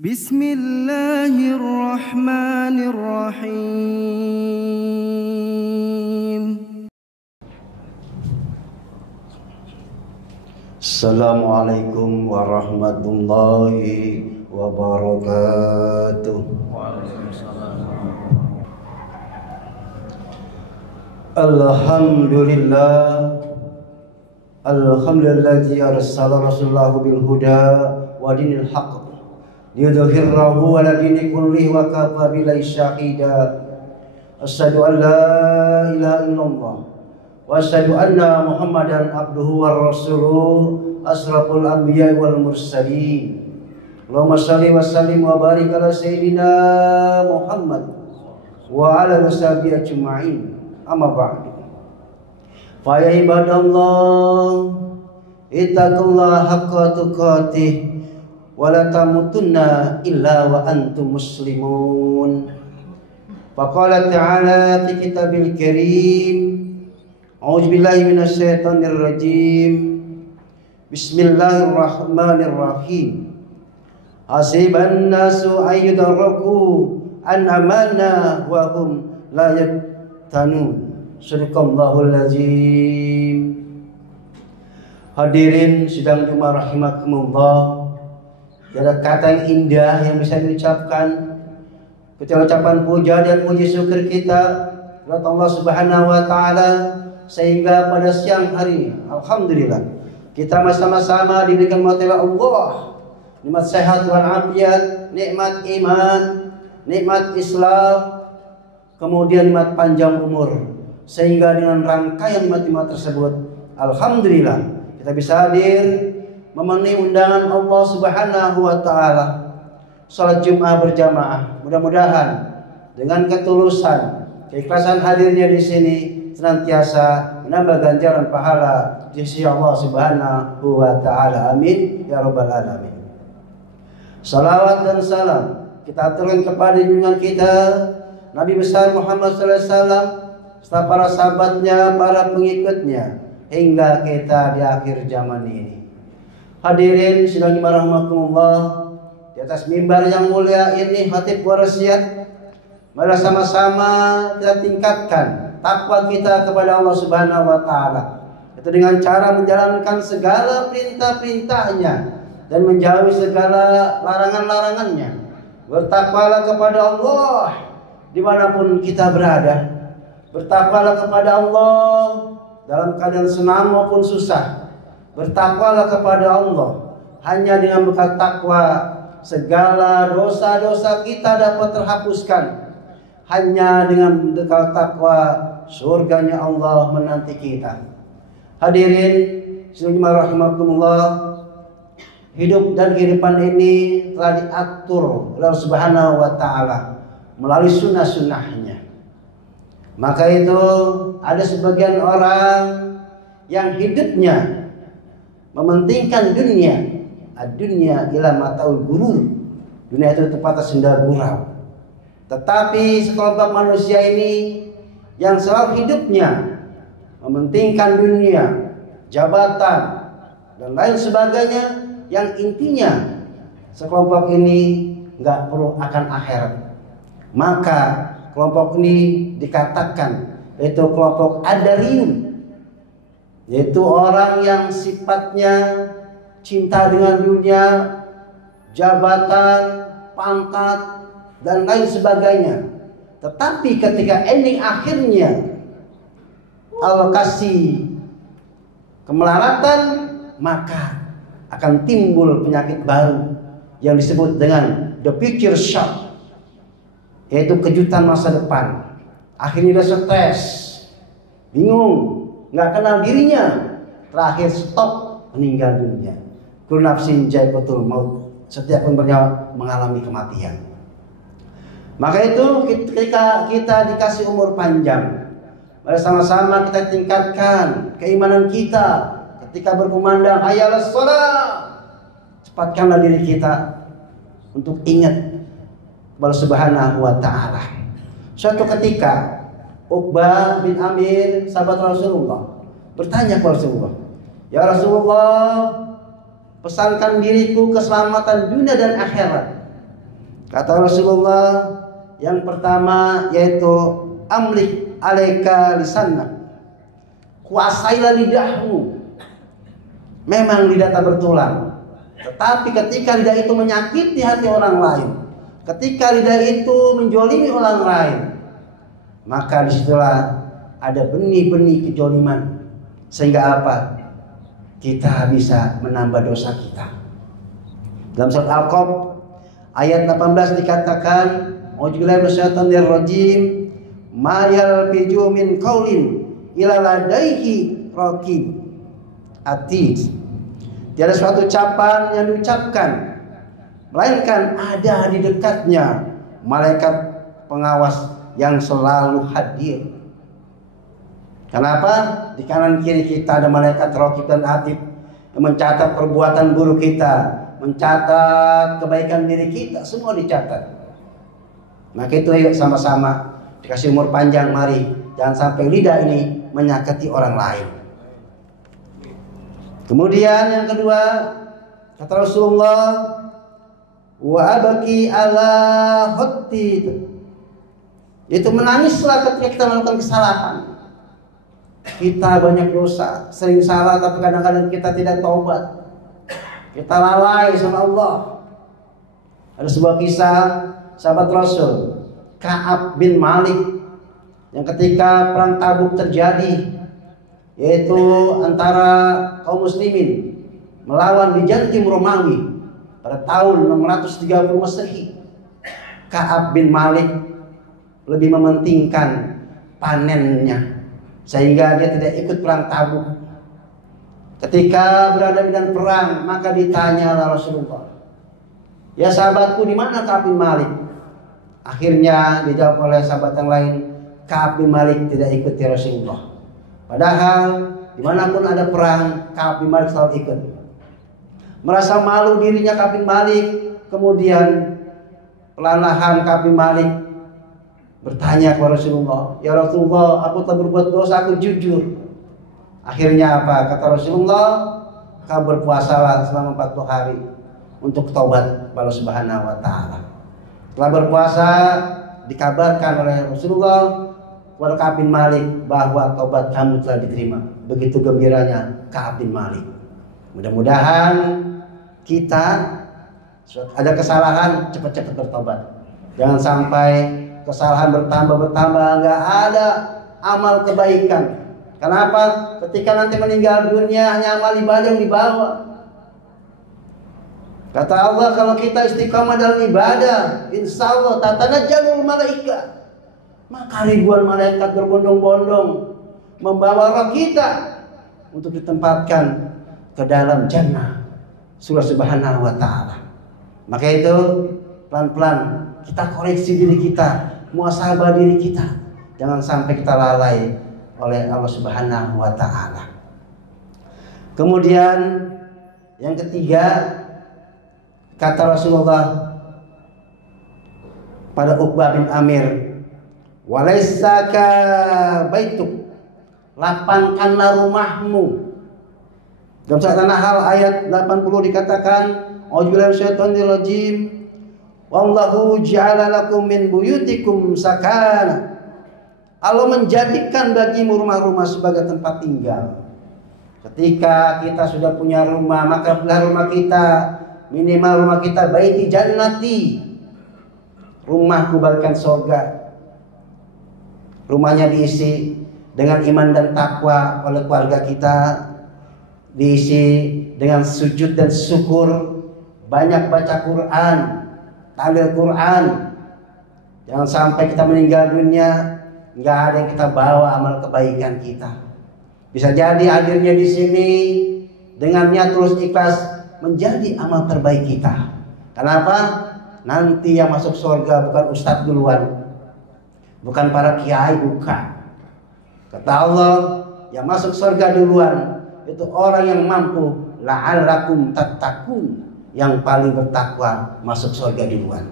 Bismillahirrahmanirrahim. Assalamualaikum warahmatullahi wabarakatuh. Alhamdulilladzi arsala rasulahu bil huda wa dinil haqq liyudhhirahu 'ala dini kullihi wa kafa billahi syahida. Asyhadu an la ilaha illallah wa asyhadu anna Muhammadan abduhu wa rasuluhu asraful anbiya'i wal mursalin. Allahumma shalli wa sallim wa barik ala sayyidina Muhammad wa ala washabihi ajma'in. Amma ba'du. Fa ya ibadallah ittaqullaha haqqa tuqatih wa la tamutunna illa wa antum muslimun. Faqala ta'ala fi kitabil karim, a'udzu billahi minasy syaithanir rajim. Bismillahirrahmanirrahim. Hasiban nasu ayyudraku an amanna wa hum la yaftanun. Sadaqallahul azim. Hadirin sidang Jumat rahimakumullah. Ada kata yang indah yang bisa diucapkan ketika ucapan puja dan puji syukur kita kepada Allah Subhanahu wa taala, sehingga pada siang hari alhamdulillah kita bersama-sama diberikan oleh Allah nikmat sehat walafiat, nikmat iman, nikmat Islam, kemudian nikmat panjang umur, sehingga dengan rangkaian nikmat-nikmat tersebut alhamdulillah kita bisa hadir memenuhi undangan Allah Subhanahu wa taala salat Jumat berjamaah. Mudah-mudahan dengan ketulusan, keikhlasan hadirnya di sini senantiasa menambah ganjaran pahala di sisi Allah Subhanahu wa taala. Amin ya rabbal alamin. Salawat dan salam kita aturkan kepada junjungan kita Nabi besar Muhammad sallallahu alaihi wasallam serta para sahabatnya, para pengikutnya hingga kita di akhir zaman ini. Hadirin sidang rahmatullah, di atas mimbar yang mulia ini khatib wasiat, mari sama-sama kita tingkatkan takwa kita kepada Allah Subhanahu wa taala. Itu dengan cara menjalankan segala perintah-perintahnya dan menjauhi segala larangan-larangannya. Bertakwalah kepada Allah dimanapun kita berada. Bertakwalah kepada Allah dalam keadaan senang maupun susah. Bertakwalah kepada Allah. Hanya dengan bekal takwa segala dosa-dosa kita dapat terhapuskan. Hanya dengan bekal takwa surganya Allah menanti kita. Hadirin sekalian rahimakumullah, hidup dan kehidupan ini telah diatur oleh Allah Subhanahu wa taala melalui sunnah-sunnahnya. Maka itu ada sebagian orang yang hidupnya mementingkan dunia. Ad-dunya ila mataul gurur. Dunia itu tempatnya senda gurau. Tetapi sekelompok manusia ini yang selalu hidupnya mementingkan dunia, jabatan dan lain sebagainya, yang intinya sekelompok ini nggak perlu akan akhirat. Maka kelompok ini dikatakan yaitu kelompok adariyun, yaitu orang yang sifatnya cinta dengan dunia, jabatan, pangkat dan lain sebagainya. Tetapi ketika ending akhirnya Allah kasih kemelaratan, maka akan timbul penyakit baru yang disebut dengan the future shock, yaitu kejutan masa depan. Akhirnya dia stres, bingung, nggak kenal dirinya, terakhir stop, meninggal dunia. Kullu nafsin dha'iqatul maut, setiap yang bernyawa mengalami kematian. Maka itu ketika kita dikasih umur panjang, mari sama-sama kita tingkatkan keimanan kita. Ketika berkumandang hayya 'alas shalah, cepatkanlah diri kita untuk ingat kepada Subhanahu wa taala. Suatu ketika Uqbah bin Amir, sahabat Rasulullah, bertanya kepada Rasulullah, "Ya Rasulullah, pesankan diriku keselamatan dunia dan akhirat." Kata Rasulullah, yang pertama yaitu amlik alaika lisannak, kuasailah lidahmu. Memang lidah tak bertulang, tetapi ketika lidah itu menyakiti hati orang lain, ketika lidah itu menjolimi orang lain, maka disitulah ada benih-benih kejoliman, sehingga apa? Kita bisa menambah dosa kita. Dalam surat Al-Qaf ayat 18 dikatakan, "Auzubillahi minasyaitonir rajim, ma yalfiju min qaulin illa ladaihi raqib atid." Tiada suatu ucapan yang diucapkan melainkan ada di dekatnya malaikat pengawas yang selalu hadir. Kenapa? Di kanan kiri kita ada malaikat raqib dan atid yang mencatat perbuatan buruk kita, mencatat kebaikan diri kita, semua dicatat. Maka itu yuk sama-sama dikasih umur panjang, mari jangan sampai lidah ini menyakiti orang lain. Kemudian yang kedua, kata Rasulullah, wa abaki ala hotti, itu menangislah ketika kita melakukan kesalahan. Kita banyak dosa, sering salah, tapi kadang-kadang kita tidak taubat, kita lalai sama Allah. Ada sebuah kisah sahabat Rasul Ka'ab bin Malik yang ketika perang Tabuk terjadi, yaitu antara kaum muslimin melawan Bizantium Romawi pada tahun 630 Masehi. Ka'ab bin Malik lebih mementingkan panennya sehingga dia tidak ikut perang Tabuk. Ketika berada di medan perang, maka ditanya oleh Rasulullah, "Ya sahabatku, di mana Ka'ab bin Malik?" Akhirnya dijawab oleh sahabat yang lain, "Ka'ab bin Malik tidak ikut ya Rasulullah." Padahal dimanapun ada perang, Ka'ab bin Malik selalu ikut. Merasa malu dirinya Ka'ab bin Malik, kemudian perlahan Ka'ab bin Malik bertanya kepada Rasulullah, "Ya Rasulullah, aku telah berbuat dosa, aku jujur." Akhirnya apa? Kata Rasulullah, "Kau berpuasalah selama 40 hari untuk taubat Allah Subhanahu wa taala." Setelah berpuasa, dikabarkan oleh Rasulullah kepada Ka'ab bin Malik bahwa taubat kamu telah diterima. Begitu gembiranya Ka'ab bin Malik. Mudah-mudahan kita ada kesalahan cepat-cepat bertobat. Jangan sampai kesalahan bertambah, nggak ada amal kebaikan. Kenapa? Ketika nanti meninggal dunia hanya amal ibadah yang dibawa. Kata Allah, kalau kita istiqamah dalam ibadah, insya Allah tatanajjalul malaika, maka ribuan malaikat berbondong-bondong membawa roh kita untuk ditempatkan ke dalam jannah surga Subhanahu wa taala. Maka itu pelan-pelan kita koreksi diri kita, muhasabah diri kita, jangan sampai kita lalai oleh Allah Subhanahu wa taala. Kemudian yang ketiga, kata Rasulullah pada Uqbah bin Amir, "Walaisaka baituk, lapangkanlah rumahmu." Dalam surat An-Nahl ayat 80 dikatakan, "A'udzubillahi minasyaitonir rajim. Wallahu ja'ala lakum min buyutikum sakana." Allah menjadikan bagimu rumah-rumah sebagai tempat tinggal. Ketika kita sudah punya rumah, maka rumah kita, minimal rumah kita baiti jannati, rumahku bagaikan surga. Rumahnya diisi dengan iman dan takwa oleh keluarga kita, diisi dengan sujud dan syukur, banyak baca Quran, tahlil Quran. Jangan sampai kita meninggal dunia nggak ada yang kita bawa amal kebaikan kita. Bisa jadi hadirnya di sini dengan niat tulus ikhlas menjadi amal terbaik kita. Kenapa? Nanti yang masuk surga bukan ustadz duluan, bukan para kiai, bukan. Kata Allah, yang masuk surga duluan itu orang yang mampu, la'allakum tattaqun, yang paling bertakwa masuk surga duluan.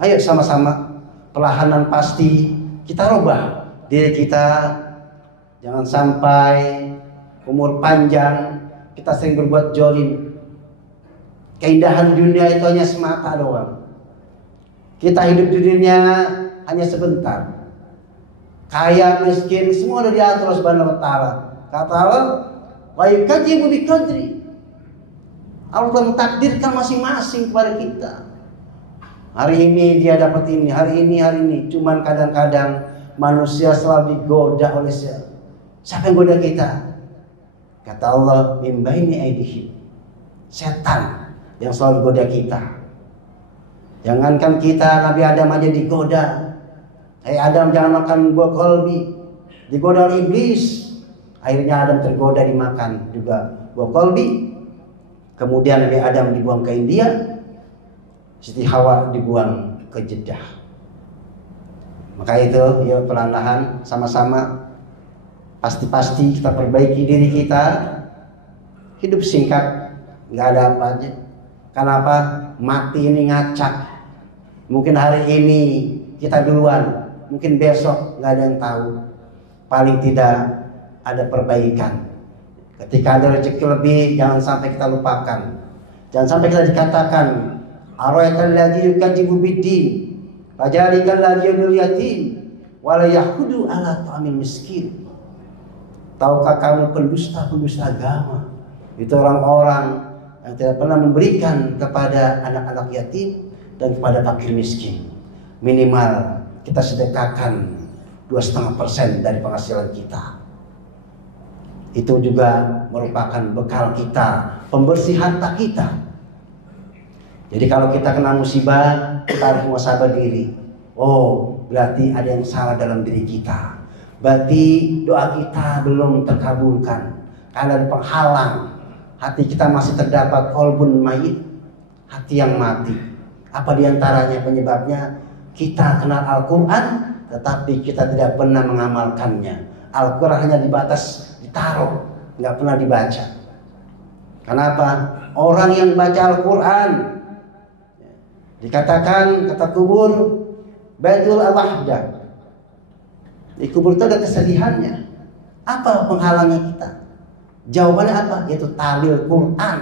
Ayo sama-sama perlahan pasti kita rubah diri kita. Jangan sampai umur panjang kita sering berbuat jolim. Keindahan dunia itu hanya semata doang. Kita hidup di dunia hanya sebentar. Kaya, miskin, semua sudah diatur Allah Subhanahu wa taala. Kata Allah, wa yukadzibu biqadri. Allah telah mentakdirkan masing-masing kepada kita. Hari ini dia dapat ini, hari ini. Cuman kadang-kadang manusia selalu digoda oleh siapa yang goda kita? Kata Allah, min baini aydihim. Setan yang selalu goda kita. Jangankan kita, Nabi Adam aja digoda. Hai Adam, jangan makan buah kolbi. Digoda oleh iblis. Akhirnya Adam tergoda dimakan juga buah kolbi. Kemudian Nabi Adam dibuang ke India. Siti Hawa dibuang ke Jeddah. Maka itu ya perlahan sama-sama pasti kita perbaiki diri kita. Hidup singkat, nggak ada apa aja. Kenapa? Mati ini ngacak. Mungkin hari ini kita duluan, mungkin besok nggak ada yang tahu. Paling tidak ada perbaikan. Ketika ada rezeki lebih, jangan sampai kita lupakan. Jangan sampai kita dikatakan ara'aital ladzi yukadzibu biddin fajalikal ladzi yudil yatim wa la yahudu ala ta'amil miskin. Tahukah kamu pendusta agama? Itu orang-orang yang tidak pernah memberikan kepada anak-anak yatim dan kepada fakir miskin. Minimal kita sedekahkan 2,5% dari penghasilan kita. Itu juga merupakan bekal kita, pembersih harta kita. Jadi kalau kita kena musibah, kita harus muhasabah diri. Oh, berarti ada yang salah dalam diri kita. Berarti doa kita belum terkabulkan. Karena ada penghalang. Hati kita masih terdapat qalbun mayit, hati yang mati. Apa diantaranya penyebabnya? Kita kenal Al-Quran, tetapi kita tidak pernah mengamalkannya. Al-Quran hanya dibatas ditaruh, nggak pernah dibaca. Kenapa? Orang yang baca Al-Quran dikatakan kata kubur Baitul Al-Wahdah. Di kubur itu ada kesedihannya. Apa penghalangnya kita? Jawabannya apa? Yaitu talil Quran,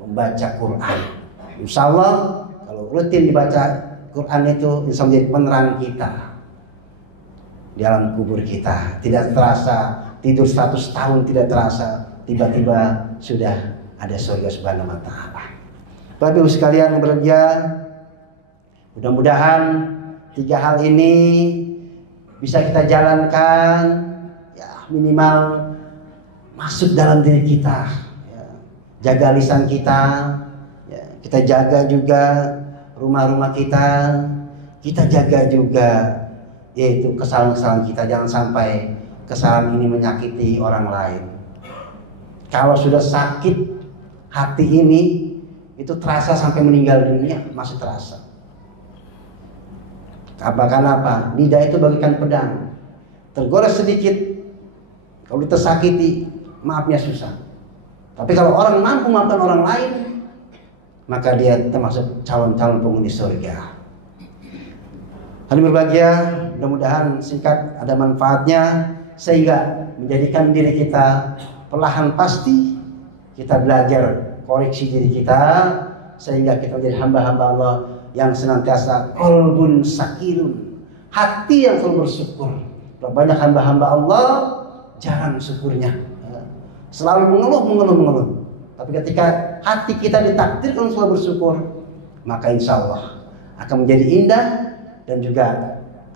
membaca Quran. Insya Allah kalau rutin dibaca Quran itu bisa menjadi penerang kita di alam kubur kita. Tidak terasa tidur 100 tahun, tidak terasa tiba-tiba sudah ada surga Subhanahu wa taala. Bapak Ibu sekalian yang bekerja, mudah-mudahan 3 hal ini bisa kita jalankan, ya minimal masuk dalam diri kita, ya. Jaga lisan kita, ya. Kita jaga juga rumah-rumah kita jaga juga yaitu kesalahan-kesalahan kita. Jangan sampai kesalahan ini menyakiti orang lain. Kalau sudah sakit hati ini, itu terasa sampai meninggal dunia, masih terasa. Apa? Lidah itu bagaikan pedang, tergores sedikit, kalau tersakiti, maafnya susah. Tapi kalau orang mampu memaafkan orang lain, maka dia termasuk calon-calon penghuni surga. Hadirin berbahagia, mudah-mudahan singkat ada manfaatnya sehingga menjadikan diri kita perlahan pasti kita belajar koreksi diri kita sehingga kita menjadi hamba-hamba Allah yang senantiasa qalbun sakirun, hati yang selalu bersyukur. Banyak hamba-hamba Allah jarang syukurnya, selalu mengeluh. Tapi ketika hati kita ditakdirkan selalu bersyukur, maka insya Allah akan menjadi indah dan juga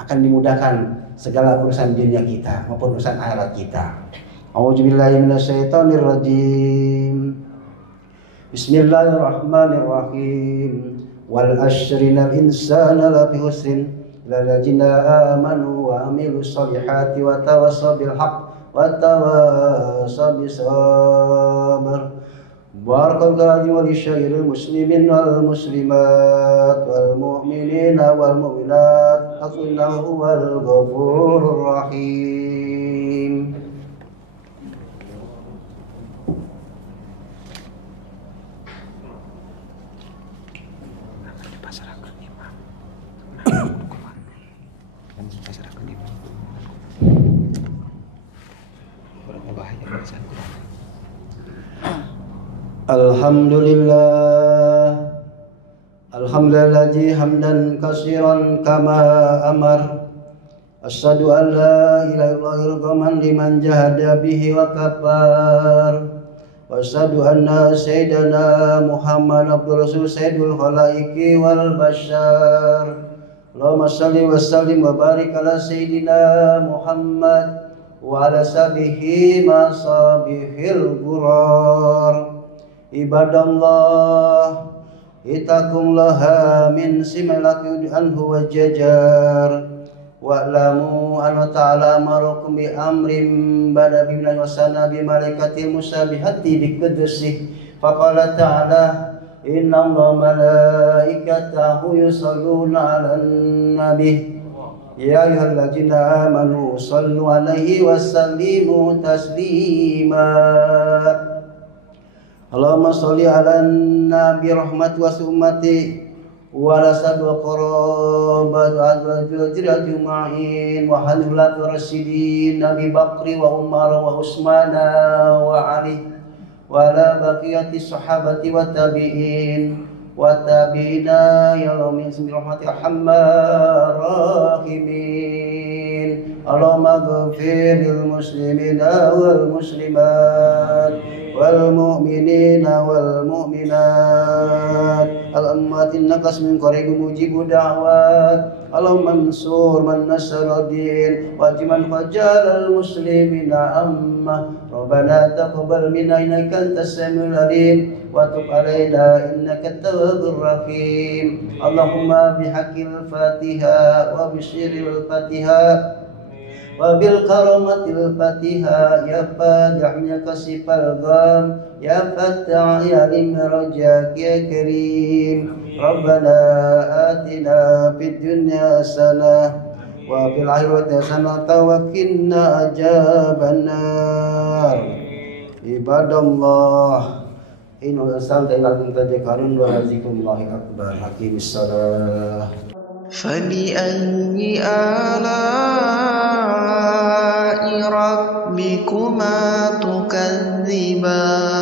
akan dimudahkan segala urusan dunia kita maupun urusan akhirat kita. A'udzubillahi minasyaitonirrajim. Bismillahirrahmanirrahim. Wal asrinal insana lafi husrin laladzina amanu wa amilus solihati wa tawassaw bil haqq wa tawassaw bis sabr. Barakallahu wa li syairil muslimin wal muslimat wal mu'minina wal mu'minat innahu wal ghafurur rahim. Alhamdulillah Alhamdulillahi hamdan katsiran kama amar. Asyhadu an la ilaha illallah liman jahada bihi wa kafar. Wa asyhadu anna sayyidana Muhammad abdur rasul sayyidul khalaiqi wal bashar. Allahumma shalli wa sallim wa barik ala sayyidina Muhammad wa ala sahbihi masabihil gurar. Ibadallah itaqullaha min simalakum anhu wajajar. Wa'lamu anna ta'ala amarakum bi amrin bada billahi wa sana bi malaikatil musabihati bi qudsih. Faqala ta'ala inna allaha malaikatahu yusalluna 'alan nabi ya ayyuhalladzina amanu sallu 'alaihi wa sallimu taslima. Allahumma sholli 'alan nabi rahmat wa ummati wa ala sabi wa qarabat wa ajwajir ajma'in wa halulat rasyidin Nabi Bakri wa Umar wa Usmana wa Ali wa ala baqiyati sahabati wa tabi'in wa tabi'ina yawmin ismi rahmati arhamar rahimin. Allahumma ghfir lil muslimina wal muslimat wal mu'minina wal mu'minat al-ammatin nakas min qarib mujibu da'wat. Allahumma ansur man nasara din wajiman fajal al-muslimina amma. Rabbana taqabbal minna innaka antas samiul alim wa tub alaina innaka at-tawwabur rahim. Allahumma bihaqqil Fatiha wa bisyiril Fatiha wa bil karamatil Fatiha ya fadihnya kasifal gham ya fattah ya limrajak ya karim. Rabbana atina fid dunya hasanah wa fil akhirati hasanah wa qina adzabannar. Ibadallah inna salta ila tadhkarun wa zikrullahi akbar. Haqimis salah. فبأي آلاء ربكما تكذبان